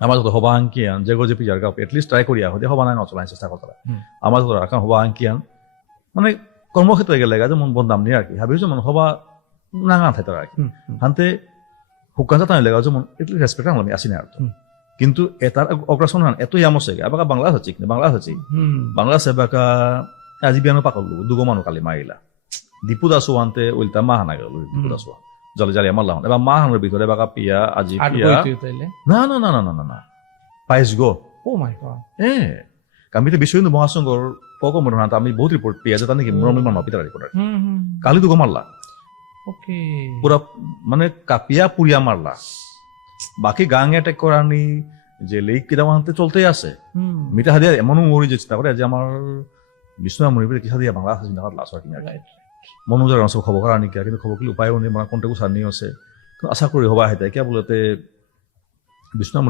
আমার যত হবা আঙ্কিয়ান যে গজে পিজার গাপ এটলিস্ট ট্রাই করিয়া হতে হবা না চলাই চেষ্টা করতে আমার যত রাখা হবা আঙ্কিয়ান মানে কর্মক্ষেত্রে গেলে যেমন বন্দাম নিয়ে আর কি ভাবিছো মানে হবা নাঙা থাকতে আর কি হানতে হুকান জাতা লেগা যেমন এটলিস্ট রেসপেক্ট আমি আসি না আর কিন্তু এটার অগ্রাসন হান এত ইয়ামছে আবার বাংলাদেশ হচ্ছে বাংলাদেশ হচ্ছে বাংলাদেশ এবাকা আজি বিয়ানো পাকল দুগো মানুষ কালি মারিলা দীপু দাসু আনতে উল্টা মা হানা গেল দীপু দাসু জলে জালি আমার লাহন এবার মা হানোর ভিতরে বাকা পিয়া আজি পিয়া না না না না না না না পাইস গো ও মাই god kami itu bisu itu mengasuh kok menurut kami बहुत report पिया जाता नहीं कि menurut mana पिता report kali itu marla oke pura মানে কাপিয়া পুরিয়া মারলা বাকি গাং অ্যাটাক করানি যে লেক কিটা মানতে চলতেই আছে মিটা হাদিয়া এমনও মরি যে চিন্তা করে যে আমার বিষ্ণু মরি বলে কি হাদিয়া বাংলা আছে না লাস্ট ওয়ার্কিং মনোজৰ অংশ খবৰ কৰা নেকি কিন্তু খবৰ কি উপায়ও নেই মানে কণ্টেক্ট সানি আছে আশা কৰি হবা হেতে কে বলতে বিষ্ণু